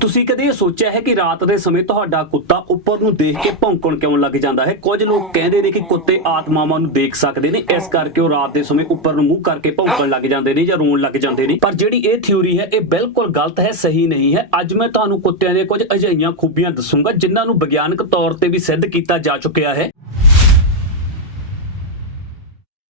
ਤੁਸੀਂ ਕਦੇ ਇਹ ਸੋਚਿਆ ਹੈ ਕਿ ਰਾਤ ਦੇ ਸਮੇਂ ਤੁਹਾਡਾ ਕੁੱਤਾ ਉੱਪਰ ਨੂੰ ਦੇਖ ਕੇ ਭੌਂਕਣ ਕਿਉਂ ਲੱਗ ਜਾਂਦਾ ਹੈ? ਕੁਝ ਲੋਕ ਕਹਿੰਦੇ ਨੇ ਕਿ ਕੁੱਤੇ ਆਤਮਾਵਾਂ ਨੂੰ ਦੇਖ ਸਕਦੇ ਨੇ, ਇਸ ਕਰਕੇ ਉਹ ਰਾਤ ਦੇ ਸਮੇਂ ਉੱਪਰ ਨੂੰ ਮੂੰਹ ਕਰਕੇ ਭੌਂਕਣ ਲੱਗ ਜਾਂਦੇ ਨੇ ਜਾਂ ਰੋਣ ਲੱਗ ਜਾਂਦੇ ਨੇ। ਪਰ ਜਿਹੜੀ ਇਹ ਥਿਊਰੀ ਹੈ, ਇਹ ਬਿਲਕੁਲ ਗਲਤ ਹੈ, ਸਹੀ ਨਹੀਂ ਹੈ। ਅੱਜ ਮੈਂ ਤੁਹਾਨੂੰ ਕੁੱਤਿਆਂ ਦੀਆਂ ਕੁਝ ਅਜਿਹੀਆਂ ਖੂਬੀਆਂ ਦੱਸੂੰਗਾ, ਜਿਨ੍ਹਾਂ ਨੂੰ ਵਿਗਿਆਨਕ ਤੌਰ ਤੇ ਵੀ ਸਿੱਧ ਕੀਤਾ ਜਾ ਚੁੱਕਿਆ ਹੈ।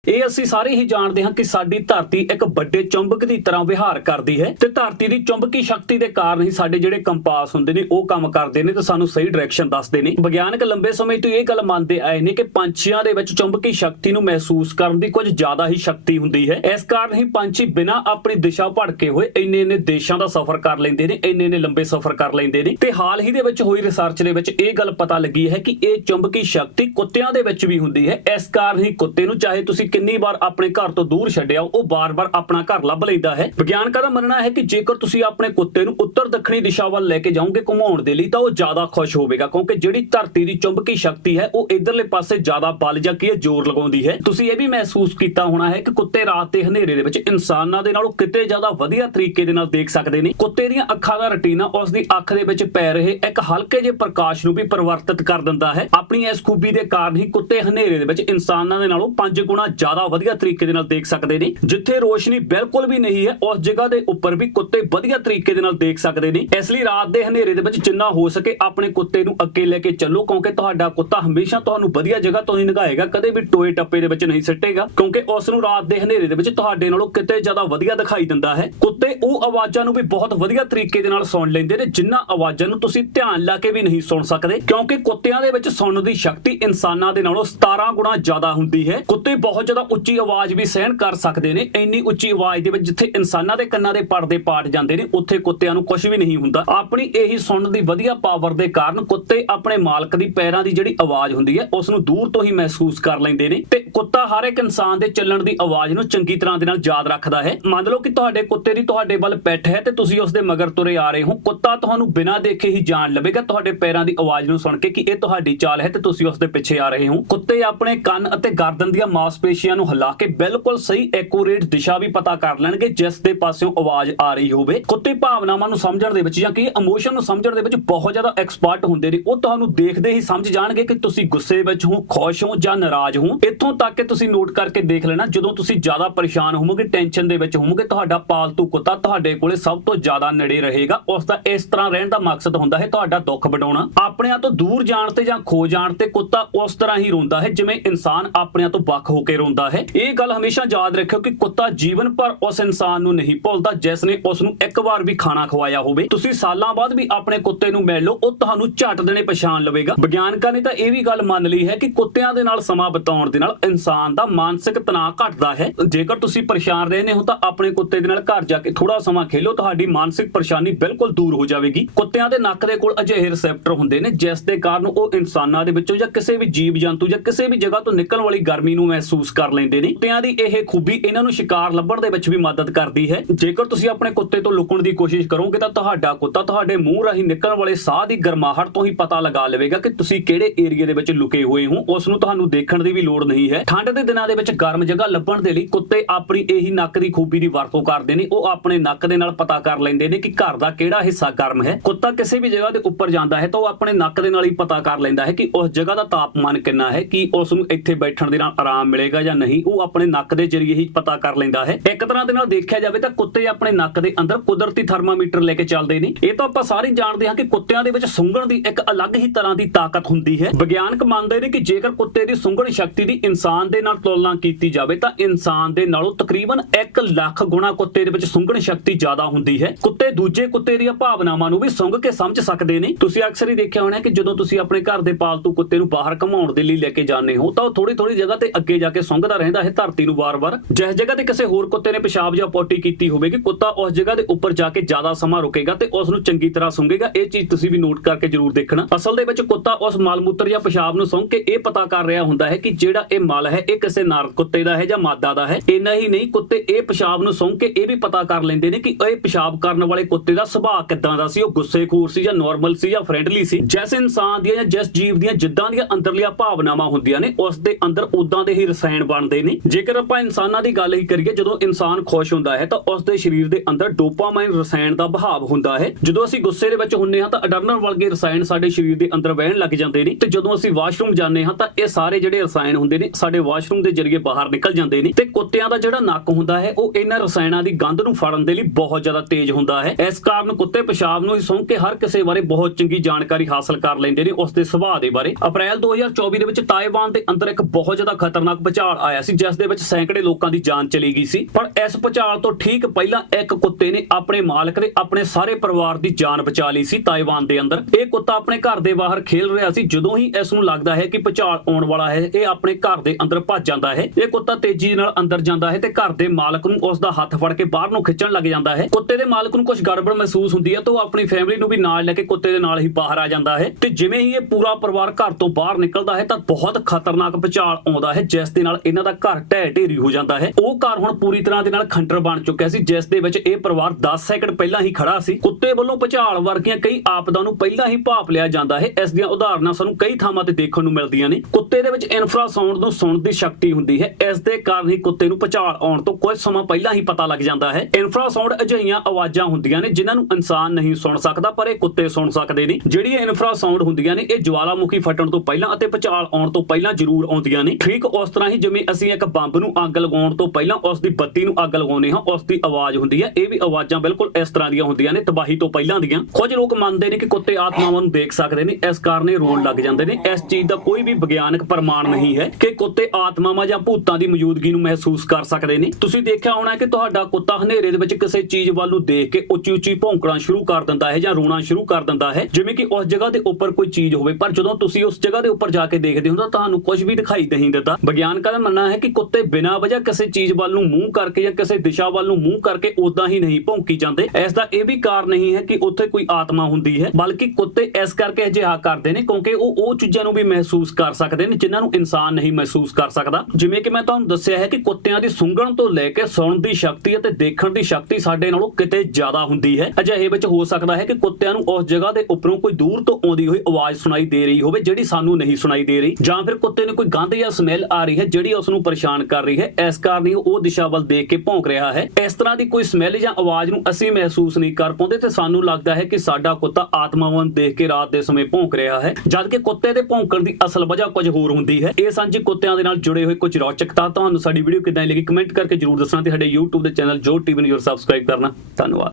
ਇਹ ਅਸੀਂ ਸਾਰੇ ਹੀ ਜਾਣਦੇ ਹਾਂ ਕਿ ਸਾਡੀ ਧਰਤੀ ਇੱਕ ਵੱਡੇ ਚੁੰਬਕ ਦੀ ਤਰ੍ਹਾਂ ਵਿਹਾਰ ਕਰਦੀ ਹੈ ਤੇ ਧਰਤੀ ਦੀ ਚੁੰਬਕੀ ਸ਼ਕਤੀ ਦੇ ਕਾਰਨ ਹੀ ਸਾਡੇ ਜਿਹੜੇ ਕੰਪਾਸ ਹੁੰਦੇ ਨੇ, ਉਹ ਕੰਮ ਕਰਦੇ ਨੇ ਤੇ ਸਾਨੂੰ ਸਹੀ ਡਾਇਰੈਕਸ਼ਨ ਦੱਸਦੇ ਨੇ। ਵਿਗਿਆਨਕ ਲੰਬੇ ਸਮੇਂ ਤੋਂ ਇਹ ਗੱਲ ਮੰਨਦੇ ਆਏ ਨੇ ਕਿ ਪੰਛੀਆਂ ਦੇ ਵਿੱਚ ਚੁੰਬਕੀ ਸ਼ਕਤੀ ਨੂੰ ਮਹਿਸੂਸ ਕਰਨ ਦੀ ਕੁਝ ਜ਼ਿਆਦਾ ਹੀ ਸ਼ਕਤੀ ਹੁੰਦੀ ਹੈ। ਇਸ ਕਾਰਨ ਹੀ ਪੰਛੀ ਬਿਨਾਂ ਆਪਣੀ ਦਿਸ਼ਾ ਭਟਕੇ ਹੋਏ ਇੰਨੇ ਇੰਨੇ ਦੇਸ਼ਾਂ ਦਾ ਸਫ਼ਰ ਕਰ ਲੈਂਦੇ ਨੇ, ਇੰਨੇ ਇੰਨੇ ਲੰਬੇ ਸਫ਼ਰ ਕਰ ਲੈਂਦੇ ਨੇ। ਤੇ ਹਾਲ ਹੀ ਦੇ ਵਿੱਚ ਹੋਈ ਰਿਸਰਚ ਦੇ ਵਿੱਚ ਇਹ ਗੱਲ ਪਤਾ ਲੱਗੀ ਹੈ ਕਿ ਇਹ ਚੁੰਬਕੀ ਸ਼ਕਤੀ ਕੁੱਤਿਆਂ ਦੇ ਵਿੱਚ ਵੀ ਹੁੰਦੀ ਹੈ। ਇਸ ਕਾਰਨ ਹੀ ਕੁੱਤੇ ਨੂੰ ਚਾਹੇ ਤੁਸੀਂ ਕਿੰਨੀ ਵਾਰ ਆਪਣੇ ਘਰ ਤੋਂ ਦੂਰ ਛੱਡਿਆ, ਉਹ ਬਾਰ-ਬਾਰ ਆਪਣਾ ਘਰ ਲੱਭ ਲੈਂਦਾ ਹੈ। ਵਿਗਿਆਨਕਾਂ ਦਾ ਮੰਨਣਾ ਹੈ ਕਿ ਜੇਕਰ ਤੁਸੀਂ ਆਪਣੇ ਕੁੱਤੇ ਨੂੰ ਉੱਤਰ ਦੱਖਣੀ ਦਿਸ਼ਾ ਵੱਲ ਲੈ ਕੇ ਜਾਓਗੇ ਘੁਮਾਉਣ ਦੇ ਲਈ, ਤਾਂ ਉਹ ਜ਼ਿਆਦਾ ਖੁਸ਼ ਹੋਵੇਗਾ, ਕਿਉਂਕਿ ਜਿਹੜੀ ਧਰਤੀ ਦੀ ਚੁੰਬਕੀ ਸ਼ਕਤੀ ਹੈ, ਉਹ ਇਧਰਲੇ ਪਾਸੇ ਜ਼ਿਆਦਾ ਬਲ ਜਾਂ ਕੀ ਜ਼ੋਰ ਲਗਾਉਂਦੀ ਹੈ। ਤੁਸੀਂ ਇਹ ਵੀ ਮਹਿਸੂਸ ਕੀਤਾ ਹੋਣਾ ਹੈ ਕਿ ਕੁੱਤੇ ਰਾਤ ਦੇ ਹਨੇਰੇ ਦੇ ਵਿੱਚ ਇਨਸਾਨਾਂ ਦੇ ਨਾਲੋਂ ਕਿਤੇ ਜ਼ਿਆਦਾ ਵਧੀਆ ਤਰੀਕੇ ਦੇ ਨਾਲ ਦੇਖ ਸਕਦੇ ਨੇ। ਕੁੱਤੇ ਦੀਆਂ ਅੱਖਾਂ ਦਾ ਰਟੀਨਾ ਉਸ ਦੀ ਅੱਖ ਦੇ ਵਿੱਚ ਪੈ ਰਹੇ ਇੱਕ ਹਲਕੇ ਜਿਹੇ ਪ੍ਰਕਾਸ਼ ਨੂੰ ਵੀ ਪਰਿਵਰਤਿਤ ਕਰ ਦਿੰਦਾ ਹੈ। ਆਪਣੀ ਇਸ ਖੂਬੀ ਦੇ ਕਾਰਨ ਹੀ ਕੁੱਤੇ ਹਨੇਰੇ ਦੇ ਵਿੱਚ ਇਨਸਾਨਾਂ ਦੇ ਨਾਲੋਂ 5 ਗੁਣਾ ਜ਼ਿਆਦਾ ਵਧੀਆ ਤਰੀਕੇ ਦੇ ਨਾਲ ਦੇਖ ਸਕਦੇ ਨੇ, ਜਿੱਥੇ ਰੋਸ਼ਨੀ ਬਿਲਕੁਲ ਵੀ ਨਹੀਂ ਹੈ, ਉਸ ਜਗ੍ਹਾ ਦੇ ਉੱਪਰ ਵੀ ਕੁੱਤੇ ਵਧੀਆ ਤਰੀਕੇ ਦੇ ਨਾਲ ਦੇਖ ਸਕਦੇ ਨੇ। ਇਸ ਲਈ ਰਾਤ ਦੇ ਹਨੇਰੇ ਦੇ ਵਿੱਚ ਜਿੰਨਾ ਹੋ ਸਕੇ ਆਪਣੇ ਕੁੱਤੇ ਨੂੰ ਅੱਗੇ ਲੈ ਕੇ ਚੱਲੋ, ਕਿਉਂਕਿ ਤੁਹਾਡਾ ਕੁੱਤਾ ਹਮੇਸ਼ਾ ਤੁਹਾਨੂੰ ਵਧੀਆ ਜਗ੍ਹਾ ਤੋਂ ਹੀ ਨਿਗਾਹੇਗਾ ਕਦੇ ਵੀ ਟੋਏ ਟੱਪੇ ਦੇ ਵਿੱਚ ਨਹੀਂ ਸਿੱਟੇਗਾ, ਕਿਉਂਕਿ ਉਸ ਨੂੰ ਰਾਤ ਦੇ ਹਨੇਰੇ ਦੇ ਵਿੱਚ ਤੁਹਾਡੇ ਨਾਲੋਂ ਕਿਤੇ ਜ਼ਿਆਦਾ ਵਧੀਆ ਦਿਖਾਈ ਦਿੰਦਾ ਹੈ। ਕੁੱਤੇ ਉਹ ਆਵਾਜ਼ਾਂ ਨੂੰ ਵੀ ਬਹੁਤ ਵਧੀਆ ਤਰੀਕੇ ਦੇ ਨਾਲ ਸੁਣ ਲੈਂਦੇ ਨੇ ਜਿਨ੍ਹਾਂ ਆਵਾਜ਼ਾਂ ਨੂੰ ਤੁਸੀਂ ਧਿਆਨ ਲਾ ਕੇ ਵੀ ਨਹੀਂ ਸੁਣ ਸਕਦੇ, ਕਿਉਂਕਿ ਕੁੱਤਿਆਂ ਦੇ ਵਿੱਚ ਸੁਣਨ ਦੀ ਸ਼ਕਤੀ ਇਨਸਾਨਾਂ ਦੇ ਨਾਲੋਂ 17 ਗੁਣਾ ਜ਼ਿਆਦਾ ਹੁੰਦੀ ਹੈ। ਕੁੱਤੇ ਬਹੁਤ ਜ਼ਿਆਦਾ ਉੱਚੀ ਆਵਾਜ਼ ਵੀ ਸਹਿਣ ਕਰ ਸਕਦੇ ਨੇ, ਇੰਨੀ ਉੱਚੀ ਆਵਾਜ਼ ਦੇ ਵਿੱਚ ਜਿੱਥੇ ਇਨਸਾਨਾਂ ਦੇ ਕੰਨਾਂ ਦੇ ਪਰਦੇ ਪਾਟ ਜਾਂਦੇ ਨੇ, ਉੱਥੇ ਕੁੱਤਿਆਂ ਨੂੰ ਕੁਝ ਵੀ ਨਹੀਂ ਹੁੰਦਾ। ਆਪਣੀ ਇਹੀ ਸੁਣਨ ਦੀ ਵਧੀਆ ਪਾਵਰ ਦੇ ਕਾਰਨ ਕੁੱਤੇ ਆਪਣੇ ਮਾਲਕ ਦੀ ਪੈਰਾਂ ਦੀ ਜਿਹੜੀ ਆਵਾਜ਼ ਹੁੰਦੀ ਹੈ ਉਸ ਨੂੰ ਦੂਰ ਤੋਂ ਹੀ ਮਹਿਸੂਸ ਕਰ ਲੈਂਦੇ ਨੇ ਤੇ ਕੁੱਤਾ ਹਰ ਇੱਕ ਇਨਸਾਨ ਦੇ ਚੱਲਣ ਦੀ ਆਵਾਜ਼ ਨੂੰ ਚੰਗੀ ਤਰ੍ਹਾਂ ਦੇ ਨਾਲ ਯਾਦ ਰੱਖਦਾ ਹੈ। ਮੰਨ ਲਓ ਕਿ ਤੁਹਾਡੇ ਕੁੱਤੇ ਦੀ ਤੁਹਾਡੇ ਵੱਲ ਪੈਠ ਹੈ ਤੇ ਤੁਸੀਂ ਉਸ ਦੇ ਮਗਰ ਤੁਰੇ ਆ ਰਹੇ ਹੋ। ਕੁੱਤਾ ਤੁਹਾਨੂੰ ਬਿਨਾਂ ਦੇਖੇ ਹੀ ਜਾਣ ਲਵੇਗਾ ਤੁਹਾਡੇ ਪੈਰਾਂ ਦੀ ਆਵਾਜ਼ ਨੂੰ ਸੁਣ ਕੇ ਕਿ ਇਹ ਤੁਹਾਡੀ ਚਾਲ ਹੈ ਤੇ ਤੁਸੀਂ ਉਸ ਦੇ ਪਿੱਛੇ ਆ ਰਹੇ ਹੋ। ਕੁੱਤੇ ਆਪਣੇ ਕੰਨ ਅਤੇ ਗਰਦਨ ਦੀਆਂ ਮਾਸਪੇਸ਼ੀਆਂ ਨੂੰ ਹਿਲਾ ਕੇ ਬਿਲਕੁਲ ਸਹੀ ਐਕੂਰੇਟ ਦਿਸ਼ਾ ਵੀ ਪਤਾ ਕਰ ਲੈਣਗੇ, ਜਿਸ ਦੇ ਪਾਸਿਓਂ ਆਵਾਜ਼ ਆ ਰਹੀ ਹੋਵੇ। ਕੁੱਤੇ ਭਾਵਨਾਵਾਂ ਨੂੰ ਸਮਝਣ ਦੇ ਵਿੱਚ ਜਾਂ ਕਿ ਇਮੋਸ਼ਨ ਨੂੰ ਸਮਝਣ ਦੇ ਵਿੱਚ ਬਹੁਤ ਜ਼ਿਆਦਾ ਐਕਸਪਰਟ ਹੁੰਦੇ ਨੇ। ਉਹ ਤੁਹਾਨੂੰ ਦੇਖਦੇ ਹੀ ਸਮਝ ਜਾਣਗੇ ਕਿ ਤੁਸੀਂ ਗੁੱਸੇ ਵਿੱਚ ਹੋ, ਖੁਸ਼ ਹੋ ਜਾਂ ਨਾਰਾਜ਼ ਹੋ। ਇੱਥੋਂ ਤੱਕ ਕਿ ਤੁਸੀਂ ਨੋਟ ਕਰਕੇ ਦੇਖ ਲੈਣਾ, ਜਦੋਂ ਤੁਸੀਂ ਜ਼ਿਆਦਾ ਪਰੇਸ਼ਾਨ ਹੋਵੋਗੇ ਟੈਨਸ਼ਨ ਦੇ ਵਿੱਚ ਹੋਵੋਗੇ, ਤੁਹਾਡਾ ਪਾਲਤੂ ਕੁੱਤਾ ਤੁਹਾਡੇ ਕੋਲੇ ਸਭ ਤੋਂ ਜ਼ਿਆਦਾ ਨੇੜੇ ਰਹੇਗਾ। ਉਸ ਦਾ ਇਸ ਤਰ੍ਹਾਂ ਰਹਿਣ ਦਾ ਮਕਸਦ ਹੁੰਦਾ ਹੈ ਤੁਹਾਡਾ ਦੁੱਖ ਵਡਾਉਣਾ। ਆਪਣਿਆਂ ਤੋਂ ਦੂਰ ਜਾਣ ਤੇ ਜਾਂ ਖੋ ਜਾਣ ਤੇ ਕੁੱਤਾ ਉਸ ਤਰ੍ਹਾਂ ਹੀ ਰੋਂਦਾ ਹੈ, ਜਿਵੇਂ ਇਨਸਾਨ ਆਪਣਿਆਂ ਤੋਂ ਵੱਖ ਹੋ ਕੇ ਰੋਂਦਾ ਹੈ। ਇਹ ਗੱਲ ਹਮੇਸ਼ਾ ਯਾਦ ਰੱਖਿਓ ਕਿ ਕੁੱਤਾ ਜੀਵਨ ਭਰ ਉਸ ਇਨਸਾਨ ਨੂੰ ਨਹੀਂ ਭੁੱਲਦਾ ਜਿਸ ਨੇ ਉਸ ਨੂੰ ਇੱਕ ਵਾਰ ਵੀ ਖਾਣਾ ਖਵਾਇਆ ਹੋਵੇ। ਤੁਸੀਂ ਸਾਲਾਂ ਬਾਅਦ ਵੀ ਆਪਣੇ ਕੁੱਤੇ ਨੂੰ ਮਿਲ ਲਓ, ਉਹ ਤੁਹਾਨੂੰ ਝਟ ਦੇਣੇ ਪਛਾਣ ਲਵੇਗਾ। ਵਿਗਿਆਨਕਾਂ ਨੇ ਤਾਂ ਇਹ ਵੀ ਗੱਲ ਮੰਨ ਲਈ ਹੈ ਕਿ ਕੁੱਤਿਆਂ ਦੇ ਨਾਲ ਸਮਾਂ ਬਿਤਾਉਣ ਦੇ ਨਾਲ ਇਨਸਾਨ ਦਾ ਮਾਨਸਿਕ ਤਣਾਅ ਘਟਦਾ ਹੈ। ਜੇਕਰ ਤੁਸੀਂ ਪਰੇਸ਼ਾਨ ਰਹਿੰਦੇ ਹੋ ਤਾਂ ਆਪਣੇ ਕੁੱਤੇ ਦੇ ਨਾਲ ਘਰ ਜਾ ਕੇ ਥੋੜਾ ਸਮਾਂ ਖੇਲੋ, ਤੁਹਾਡੀ ਮਾਨਸਿਕ ਪਰੇਸ਼ਾਨੀ ਬਿਲਕੁਲ ਦੂਰ ਹੋ ਜਾਵੇਗੀ। ਕੁੱਤਿਆਂ ਦੇ ਨੱਕ ਦੇ ਕੋਲ ਅਜਿਹੇ ਰਿਸੈਪਟਰ ਹੁੰਦੇ ਨੇ ਜਿਸ ਦੇ ਕਾਰਨ ਉਹ ਇਨਸਾਨਾਂ ਦੇ ਵਿੱਚੋਂ ਜਾਂ ਕਿਸੇ ਵੀ ਜੀਵ ਜੰਤੂ ਜਾਂ ਕਿਸੇ ਵੀ ਜਗ੍ਹਾ ਤੋਂ ਨਿਕਲਣ ਵਾਲੀ ਗਰਮੀ ਨੂੰ ਮਹਿਸੂਸ ਕਰ ਕਰ ਲੈਂਦੇ ਨੇ। ਕੁੱਤਿਆਂ ਦੀ ਇਹ ਖੂਬੀ ਇਹਨਾਂ ਨੂੰ ਸ਼ਿਕਾਰ ਲੱਭਣ ਦੇ ਵਿੱਚ ਵੀ ਮਦਦ ਕਰਦੀ ਹੈ। ਜੇਕਰ ਤੁਸੀਂ ਆਪਣੇ ਕੁੱਤੇ ਤੋਂ ਲੁਕਣ ਦੀ ਕੋਸ਼ਿਸ਼ ਕਰੋਗੇ ਤਾਂ ਤੁਹਾਡਾ ਕੁੱਤਾ ਤੁਹਾਡੇ ਮੂੰਹ ਰਾਹੀਂ ਨਿਕਲਣ ਵਾਲੇ ਸਾਹ ਦੀ ਗਰਮਾਹਟ ਤੋਂ ਹੀ ਪਤਾ ਲਗਾ ਲਵੇਗਾ ਕਿ ਤੁਸੀਂ ਕਿਹੜੇ ਏਰੀਆ ਦੇ ਵਿੱਚ ਲੁਕੇ ਹੋਏ ਹੋ। ਉਸ ਨੂੰ ਤੁਹਾਨੂੰ ਦੇਖਣ ਦੀ ਵੀ ਲੋੜ ਨਹੀਂ ਹੈ। ਠੰਡ ਦੇ ਦਿਨਾਂ ਦੇ ਵਿੱਚ ਗਰਮ ਜਗ੍ਹਾ ਲੱਭਣ ਦੇ ਲਈ ਕੁੱਤੇ ਆਪਣੀ ਇਹੀ ਨੱਕ ਦੀ ਖੂਬੀ ਦੀ ਵਰਤੋਂ ਕਰਦੇ ਨੇ। ਉਹ ਆਪਣੇ ਨੱਕ ਦੇ ਨਾਲ ਪਤਾ ਕਰ ਲੈਂਦੇ ਨੇ ਕਿ ਘਰ ਦਾ ਕਿਹੜਾ ਹਿੱਸਾ ਗਰਮ ਹੈ। ਕੁੱਤਾ ਕਿਸੇ ਵੀ ਜਗ੍ਹਾ ਦੇ ਉੱਪਰ ਜਾਂਦਾ ਹੈ ਤਾਂ ਉਹ ਆਪਣੇ ਨੱਕ ਦੇ ਨਾਲ ਹੀ ਪਤਾ ਕਰ ਲੈਂਦਾ ਹੈ ਕਿ ਉਸ ਜਗ੍ਹਾ ਦਾ ਤਾਪਮਾਨ ਕਿੰਨਾ ਹੈ, ਕਿ ਉਸ ਨੂੰ ਇੱਥੇ ਬੈਠਣ ਦੇ ਨਾਲ ਆਰਾਮ ਮਿਲੇਗਾ ਜਾਂ ਨਹੀਂ, ਉਹ ਆਪਣੇ ਨੱਕ ਦੇ ਜ਼ਰੀਏ ਹੀ ਪਤਾ ਕਰ ਲੈਂਦਾ ਹੈ। ਇੱਕ ਤਰ੍ਹਾਂ ਦੇ ਨਾਲ ਦੇਖਿਆ ਜਾਵੇ ਤਾਂ ਕੁੱਤੇ ਆਪਣੇ ਨੱਕ ਦੇ ਅੰਦਰ ਕੁਦਰਤੀ ਥਰਮਾਮੀਟਰ ਲੈ ਕੇ ਚੱਲਦੇ ਨੇ। ਇਹ ਤਾਂ ਆਪਾਂ ਸਾਰੇ ਜਾਣਦੇ ਹਾਂ ਕਿ ਕੁੱਤਿਆਂ ਦੇ ਵਿੱਚ ਸੁੰਘਣ ਦੀ ਇੱਕ ਅਲੱਗ ਹੀ ਤਰ੍ਹਾਂ ਦੀ ਤਾਕਤ ਹੁੰਦੀ ਹੈ। ਵਿਗਿਆਨਕ ਮੰਨਦੇ ਨੇ ਕਿ ਜੇਕਰ ਕੁੱਤੇ ਦੀ ਸੁੰਘਣ ਸ਼ਕਤੀ ਦੀ ਇਨਸਾਨ ਦੇ ਨਾਲ ਤੁਲਨਾ ਕੀਤੀ ਜਾਵੇ ਤਾਂ ਇਨਸਾਨ ਦੇ ਨਾਲੋਂ ਤਕਰੀਬਨ 1 ਲੱਖ ਗੁਣਾ ਕੁੱਤੇ ਦੇ ਵਿੱਚ ਸੁੰਘਣ ਸ਼ਕਤੀ ਜ਼ਿਆਦਾ ਹੁੰਦੀ ਹੈ। ਕੁੱਤੇ ਦੂਜੇ ਕੁੱਤੇ ਦੀਆਂ ਭਾਵਨਾਵਾਂ ਨੂੰ ਵੀ ਸੁੰਘ ਕੇ ਸਮਝ ਸਕਦੇ ਨੇ। ਤੁਸੀਂ ਅਕਸਰ ਹੀ ਦੇਖਿਆ ਹੋਣਾ ਕਿ ਜਦੋਂ ਤੁਸੀਂ ਆਪਣੇ ਘਰ ਦੇ ਪਾਲਤੂ ਕੁੱਤੇ ਨੂੰ ਬਾਹਰ ਘਮਾਉਣ ਦੇ ਲਈ ਲੈ ਕੇ ਜਾਂਦੇ ਹੋ, ਤਾਂ ਉਹ ਥੋੜੀ ਥੋੜੀ ਜਗ੍ਹਾ ਤੇ ਅੱਗੇ ਜਾ ਕੇ ਸੁੰਘਦਾ ਰਹਿੰਦਾ ਹੈ ਧਰਤੀ ਨੂੰ ਵਾਰ-ਵਾਰ। ਜਿਸ ਜਗ੍ਹਾ ਤੇ ਕਿਸੇ ਹੋਰ ਕੁੱਤੇ ਨੇ ਪਿਸ਼ਾਬ ਜਾਂ ਪੋਟੀ ਕੀਤੀ ਹੋਵੇਗੀ, ਕੁੱਤਾ ਉਸ ਜਗ੍ਹਾ ਦੇ ਉੱਪਰ ਜਾ ਕੇ ਜ਼ਿਆਦਾ ਸਮਾਂ ਰੁਕੇਗਾ ਤੇ ਉਸ ਨੂੰ ਚੰਗੀ ਤਰ੍ਹਾਂ ਸੁੰਘੇਗਾ। ਇਹ ਚੀਜ਼ ਤੁਸੀਂ ਵੀ ਨੋਟ ਕਰਕੇ ਜ਼ਰੂਰ ਦੇਖਣਾ। ਅਸਲ ਦੇ ਵਿੱਚ ਕੁੱਤਾ ਉਸ ਮਲ ਜਾਂ ਪਿਸ਼ਾਬ ਨੂੰ ਸੁੰਘ ਕੇ ਇਹ ਪਤਾ ਕਰ ਰਿਹਾ ਹੁੰਦਾ ਹੈ ਕਿ ਜਿਹੜਾ ਇਹ ਮਲ ਹੈ, ਇਹ ਕਿਸੇ ਨਰ ਕੁੱਤੇ ਦਾ ਹੈ ਜਾਂ ਮਾਦਾ ਦਾ ਹੈ। ਇੰਨਾ ਹੀ ਨਹੀਂ, ਕੁੱਤੇ ਇਹ ਪਿਸ਼ਾਬ ਨੂੰ ਸੁੰਘ ਕੇ ਇਹ ਵੀ ਪਤਾ ਕਰ ਲੈਂਦੇ ਨੇ ਕਿ ਇਹ ਪਿਸ਼ਾਬ ਕਰਨ ਵਾਲੇ ਕੁੱਤੇ ਦਾ ਸੁਭਾਅ ਕਿੱਦਾਂ ਦਾ ਸੀ, ਉਹ ਗੁੱਸੇਖੋਰ ਸੀ ਜਾਂ ਨਾਰਮਲ ਸੀ ਜਾਂ ਫ੍ਰੈਂਡਲੀ ਸੀ। ਜਿਸ ਇਨਸਾਨ ਦੀਆਂ ਜਾਂ ਜਿਸ ਜੀਵ ਦੀਆਂ ਜਿੱਦਾਂ ਦੀਆਂ ਅੰਦਰਲੀਆਂ ਭਾਵਨਾਵਾਂ ਹੁੰਦੀਆਂ ਨੇ, ਉਸ ਦੇ ਅੰਦਰ ਉਦਾਂ ਦੇ ਹੀ ਰਸਾਇਣ ਬਣਦੇ ਨੇ। ਜੇਕਰ ਆਪਾਂ ਇਨਸਾਨਾਂ ਦੀ ਗੱਲ ਹੀ ਕਰੀਏ, ਜਦੋਂ ਇਨਸਾਨ ਖੁਸ਼ ਹੁੰਦਾ ਹੈ, ਤਾਂ ਉਸ ਦੇ ਸਰੀਰ ਦੇ ਅੰਦਰ ਡੋਪਾਮਾਈਨ ਰਸਾਇਣ ਦਾ ਬਹਾਵ ਹੁੰਦਾ ਹੈ। ਜਦੋਂ ਅਸੀਂ ਗੁੱਸੇ ਦੇ ਵਿੱਚ ਹੁੰਨੇ ਹਾਂ, ਤਾਂ ਅਡਰਨਲ ਵਰਗੇ ਰਸਾਇਣ ਸਾਡੇ ਸਰੀਰ ਦੇ ਅੰਦਰ ਵਹਿਣ ਲੱਗ ਜਾਂਦੇ ਨੇ ਤੇ ਜਦੋਂ ਅਸੀਂ ਵਾਸ਼ਰੂਮ ਜਾਂਦੇ ਹਾਂ, ਤਾਂ ਇਹ ਸਾਰੇ ਜਿਹੜੇ ਰਸਾਇਣ ਹੁੰਦੇ ਨੇ, ਸਾਡੇ ਵਾਸ਼ਰੂਮ ਦੇ ਜ਼ਰੀਏ ਬਾਹਰ ਨਿਕਲ ਜਾਂਦੇ ਨੇ। ਤੇ ਕੁੱਤਿਆਂ ਦਾ ਜਿਹੜਾ ਨੱਕ ਹੁੰਦਾ ਹੈ, ਉਹ ਇਹਨਾਂ ਰਸਾਇਣਾਂ ਦੀ ਗੰਧ ਨੂੰ ਫੜਨ ਦੇ ਲਈ ਬਹੁਤ ਜ਼ਿਆਦਾ ਤੇਜ਼ ਹੁੰਦਾ ਹੈ। ਇਸ ਕਾਰਨ ਕੁੱਤੇ ਪਿਸ਼ਾਬ ਨੂੰ ਹੀ ਸੁੰਘ ਕੇ ਹਰ ਕਿਸੇ ਬਾਰੇ ਬਹੁਤ ਚੰਗੀ ਜਾਣਕਾਰੀ ਹਾਸਲ ਕਰ ਲੈਂਦੇ ਨੇ ਉਸ ਦੇ ਸੁਭਾਅ ਦੇ ਬਾਰੇ। ਅਪ੍ਰੈਲ 2024 ਦੇ ਵਿੱਚ ਤਾਇਵਾਨ ਦੇ ਅੰਦਰ ਇੱਕ ਬਹੁਤ ਜ਼ਿਆਦਾ ਖਤਰਨਾਕ ਭੂਚਾਲ ਆਇਆ ਸੀ, ਜਿਸ ਦੇ ਵਿੱਚ ਸੈਂਕੜੇ ਲੋਕਾਂ ਦੀ ਜਾਨ ਚਲੀ ਗਈ ਸੀ। ਪਰ ਇਸ ਭੂਚਾਲ ਤੋਂ ਠੀਕ ਪਹਿਲਾਂ ਇੱਕ ਕੁੱਤੇ ਨੇ ਆਪਣੇ ਮਾਲਕ ਦੇ ਆਪਣੇ ਸਾਰੇ ਪਰਿਵਾਰ ਦੀ ਜਾਨ ਬਚਾ ਲਈ ਸੀ ਤਾਇਵਾਨ ਦੇ ਅੰਦਰ। ਇਹ ਕੁੱਤਾ ਆਪਣੇ ਘਰ ਦੇ ਬਾਹਰ ਖੇਲ ਰਿਹਾ ਸੀ। ਜਦੋਂ ਹੀ ਇਸ ਨੂੰ ਲੱਗਦਾ ਹੈ ਕਿ ਭੂਚਾਲ ਆਉਣ ਵਾਲਾ ਹੈ, ਇਹ ਆਪਣੇ ਘਰ ਦੇ ਅੰਦਰ ਭੱਜ ਜਾਂਦਾ ਹੈ। ਇਹ ਕੁੱਤਾ ਤੇਜ਼ੀ ਨਾਲ ਅੰਦਰ ਜਾਂਦਾ ਹੈ ਤੇ ਘਰ ਦੇ ਮਾਲਕ ਨੂੰ ਉਸ ਦਾ ਹੱਥ ਫੜ ਕੇ ਬਾਹਰ ਨੂੰ ਖਿੱਚਣ ਲੱਗ ਜਾਂਦਾ ਹੈ। ਕੁੱਤੇ ਦੇ ਮਾਲਕ ਨੂੰ ਕੁਝ ਗੜਬੜ ਮਹਿਸੂਸ ਹੁੰਦੀ ਹੈ ਤਾਂ ਉਹ ਆਪਣੀ ਫੈਮਿਲੀ ਨੂੰ ਵੀ ਨਾਲ ਲੈ ਕੇ ਕੁੱਤੇ ਦੇ ਨਾਲ ਹੀ ਬਾਹਰ ਆ ਜਾਂਦਾ ਹੈ। ਤੇ ਜਿਵੇਂ ਹੀ ਇਹ ਪੂਰਾ ਪਰਿਵਾਰ ਘਰ ਤੋਂ ਬਾਹਰ ਨਿਕਲਦਾ ਹੈ ਤਾਂ ਬਹੁਤ ਖਤਰਨਾਕ ਭੂਚਾਲ ਆਉਂਦਾ ਹੈ, ਜਿਸ ਦੇ ਨਾਲ ਇਹਨਾਂ ਦਾ ਘਰ ਢਹਿ ਢੇਰੀ ਹੋ ਜਾਂਦਾ ਹੈ। ਉਹ ਘਰ ਹੁਣ ਪੂਰੀ ਤਰ੍ਹਾਂ ਦੇ ਨਾਲ ਖੰਡਰ ਬਣ ਚੁੱਕਿਆ ਸੀ, ਜਿਸ ਦੇ ਵਿੱਚ ਇਹ ਪਰਿਵਾਰ 10 ਸੈਕਿੰਡ ਪਹਿਲਾਂ ਹੀ ਖੜਾ ਸੀ। ਕੁੱਤੇ ਵੱਲੋਂ ਭੂਚਾਲ ਵਰਗੀਆਂ ਕਈ ਆਪਦਾਂ ਨੂੰ ਪਹਿਲਾਂ ਹੀ ਭਾਪ ਲਿਆ ਜਾਂਦਾ ਹੈ। ਇਸ ਦੀਆਂ ਉਦਾਹਰਨਾਂ ਸਾਨੂੰ ਕਈ ਥਾਵਾਂ ਤੇ ਦੇਖਣ ਨੂੰ ਮਿਲਦੀਆਂ ਨੇ। ਕੁੱਤੇ ਦੇ ਵਿੱਚ ਇਨਫਰਾਸਾਊਂਡ ਨੂੰ ਸੁਣਨ ਦੀ ਸ਼ਕਤੀ ਹੁੰਦੀ ਹੈ। ਇਸ ਦੇ ਕਾਰਨ ਹੀ ਕੁੱਤੇ ਨੂੰ ਭੂਚਾਲ ਆਉਣ ਤੋਂ ਕੁਝ ਸਮਾਂ ਪਹਿਲਾਂ ਹੀ ਪਤਾ ਲੱਗ ਜਾਂਦਾ ਹੈ। ਇਨਫਰਾਸਾਊਂਡ ਅਜਿਹੀਆਂ ਆਵਾਜ਼ਾਂ ਹੁੰਦੀਆਂ ਨੇ, ਜਿਨ੍ਹਾਂ ਨੂੰ ਇਨਸਾਨ ਨਹੀਂ ਸੁਣ ਸਕਦਾ, ਪਰ ਇਹ ਕੁੱਤੇ ਸੁਣ ਸਕਦੇ ਨੇ। ਜਿਹੜੀਆਂ ਇਨਫਰਾਸਾਊਂਡ ਹੁੰਦੀਆਂ ਨੇ, ਇਹ ਜਵਾਲਾਮੁਖੀ ਫਟਣ ਤੋਂ ਪਹਿਲਾਂ ਅਤੇ ਭੂਚਾਲ ਆਉਣ ਤੋਂ ਪਹਿਲਾਂ ਜ਼ਰੂਰ ਆਉਂਦੀਆਂ ਨੇ। ਠੀਕ ਉਸ ਤਰ੍ਹਾਂ ਹੀ ਜਿਵੇਂ ਅਸੀਂ ਇੱਕ ਬੰਬ ਨੂੰ ਅੱਗ ਲਗਾਉਣ ਤੋਂ ਪਹਿਲਾਂ ਉਸ ਦੀ ਬੱਤੀ ਨੂੰ ਅੱਗ ਲਗਾਉਂਦੇ ਹਾਂ, ਉਸ ਦੀ ਆਵਾਜ਼ ਹੁੰਦੀ ਹੈ। ਇਹ ਵੀ ਆਵਾਜ਼ਾਂ ਬਿਲਕੁਲ ਇਸ ਤਰ੍ਹਾਂ ਦੀਆਂ ਹੁੰਦੀਆਂ ਨੇ, ਤਬਾਹੀ ਤੋਂ ਪਹਿਲਾਂ ਦੀਆਂ। ਕੁਝ ਲੋਕ ਮੰਨਦੇ ਨੇ ਕਿ ਕੁੱਤੇ ਆਤਮਾਵਾਂ ਨੂੰ ਦੇਖ ਸਕਦੇ ਨੇ, ਇਸ ਕਾਰਨ ਇਹ ਰੋਣ ਲੱਗ ਜਾਂਦੇ ਨੇ। ਇਸ ਚੀਜ਼ ਦਾ ਕੋਈ ਵੀ ਵਿਗਿਆਨਕ ਪ੍ਰਮਾਣ ਨਹੀਂ ਹੈ ਕਿ ਕੁੱਤੇ ਆਤਮਾਵਾਂ ਜਾਂ ਭੂਤਾਂ ਦੀ ਮੌਜੂਦਗੀ ਨੂੰ ਮਹਿਸੂਸ ਕਰ ਸਕਦੇ ਨੇ। ਤੁਸੀਂ ਦੇਖਿਆ ਹੋਣਾ ਕਿ ਤੁਹਾਡਾ ਕੁੱਤਾ ਹਨੇਰੇ ਦੇ ਵਿੱਚ ਕਿਸੇ ਚੀਜ਼ ਵੱਲ ਨੂੰ ਦੇਖ ਕੇ ਉੱਚੀ ਉੱਚੀ ਭੌਂਕਣਾ ਸ਼ੁਰੂ ਕਰ ਦਿੰਦਾ ਹੈ ਜਾਂ ਰੋਣਾ ਸ਼ੁਰੂ ਕਰ ਦਿੰਦਾ ਹੈ, ਜਿਵੇਂ ਕਿ ਉਸ ਜਗ੍ਹਾ ਦੇ ਉੱਪਰ ਕੋਈ ਚੀਜ਼ ਹੋਵੇ। ਪਰ ਜਦੋਂ ਤੁਸੀਂ ਉਸ ਜਗ੍ਹਾ ਦੇ ਉੱਪਰ ਜਾ ਕੇ ਦੇਖਦੇ ਹੋ ਤਾਂ ਤੁਹਾਨੂੰ ਕੁਝ ਵੀ ਦਿਖਾਈ ਨਹੀਂ ਦਿੰਦਾ। ਵਿਗਿਆਨਕਾਂ ਦਾ ਮੰਨਣਾ ਹੈ ਕਿ ਕੁੱਤੇ ਬਿਨਾਂ ਵਜ੍ਹਾ ਕਿਸੇ ਚੀਜ਼ ਵੱਲ ਨੂੰ ਮੂੰਹ ਕਰਕੇ ਜਾਂ ਕਿਸੇ ਦਿਸ਼ਾ ਵੱਲ ਨੂੰ ਮੂੰਹ ਕਰਕੇ ਉਦਾਂ ਹੀ ਨਹੀਂ ਭੌਂਕੀ ਜਾਂਦੇ। ਇਸ ਦਾ ਇਹ ਵੀ ਕਾਰਨ ਨਹੀਂ ਹੈ ਕਿ ਉੱਥੇ ਕੋਈ ਆਤਮਾ ਹੁੰਦੀ ਹੈ, ਬਲਕਿ ਕੁੱਤੇ ਇਸ ਕਰਕੇ ਅਜਿਹਾ ਕਰਦੇ ਨੇ ਕਿਉਂਕਿ ਉਹ ਉਹ ਚੀਜ਼ਾਂ ਨੂੰ ਵੀ ਮਹਿਸੂਸ ਕਰ ਸਕਦੇ ਨੇ ਜਿਨ੍ਹਾਂ ਨੂੰ ਇਨਸਾਨ ਨਹੀਂ ਮਹਿਸੂਸ ਕਰ ਸਕਦਾ। ਜਿਵੇਂ ਕਿ ਮੈਂ ਤੁਹਾਨੂੰ ਦੱਸਿਆ ਹੈ ਕਿ ਕੁੱਤਿਆਂ ਦੀ ਸੁੰਘਣ ਤੋਂ ਲੈ ਕੇ ਸੁਣਨ ਦੀ ਸ਼ਕਤੀ ਅਤੇ ਦੇਖਣ ਦੀ ਸ਼ਕਤੀ ਸਾਡੇ ਨਾਲੋਂ ਕਿਤੇ ਜ਼ਿਆਦਾ ਹੁੰਦੀ ਹੈ। ਅਜਿਹੇ ਵਿੱਚ ਹੋ ਸਕਦਾ ਹੈ ਕਿ ਕੁੱਤਿਆਂ ਨੂੰ ਉਸ ਜਗ੍ਹਾ ਦੇ ਉੱਪਰੋਂ ਕੋਈ ਦੂਰ ਤੋਂ ਆਉਂਦੀ ਹੋਈ ਆਵਾਜ਼ ਸੁਣਾਈ ਦੇ ਰਹੀ ਹੋਵੇ ਜਿਹੜੀ ਸਾਨੂੰ ਨਹੀਂ ਸੁਣਾਈ ਦੇ ਰਹੀ। ਜਾਂ ਫਿਰ ਕੁੱਤੇ ਨੂੰ ਕੋਈ ਗੰਧ ਜਾਂ ਸਮੈਲ ਆ ਰਹੀ ਹੈ ਜਿਹੜੀ ਉਸ ਨੂੰ ਪਰੇਸ਼ਾਨ ਕਰ ਰਹੀ ਹੈ। ਇਸ ਕਾਰਨ ਹੀ ਉਹ ਦਿਸ਼ਾ ਵੱਲ ਦੇਖ ਕੇ ਭੌਂਕ ਰਿਹਾ ਹੈ। ਇਸ ਤਰ੍ਹਾਂ ਦੀ ਕੋਈ ਸਮੈਲ ਜਾਂ ਆਵਾਜ਼ ਨੂੰ ਅਸੀਂ ਮਹਿਸੂਸ ਨਹੀਂ ਕਰ ਪਾਉਂਦੇ ਤੇ ਸਾਨੂੰ ਲੱਗਦਾ ਹੈ ਕਿ ਸਾਡਾ ਕੁੱਤਾ ਆਤਮਾਵਾਂ ਦੇਖ ਕੇ ਰਾਤ ਦੇ ਸਮੇਂ ਭੌਂਕ ਰਿਹਾ ਹੈ। ਜਦਕਿ ਕੁੱਤੇ ਦੇ ਭੌਂਕਣ ਦੀ ਅਸਲ ਵਜ੍ਹਾ ਕੁਝ ਹੋਰ ਹੁੰਦੀ ਹੈ। ਇਹ ਸਾਂਝੀ ਕੁੱਤਿਆਂ ਦੇ ਨਾਲ ਜੁੜੇ ਹੋਏ ਕੁਝ ਰੌਚਕਤਾ ਤੁਹਾਨੂੰ ਸਾਡੀ ਵੀਡੀਓ ਕਿਦਾਂ ਲੱਗੀ ਕਮੈਂਟ ਕਰਕੇ ਜਰੂਰ ਦੱਸਣਾ ਤੇ ਸਾਡੇ YouTube ਦੇ ਚੈਨਲ ਜੋ ਟੀਵੀ ਨੂੰ ਜਰੂਰ ਸਬਸਕ੍ਰਾਈਬ ਕਰਨਾ। ਧੰਨਵਾਦ।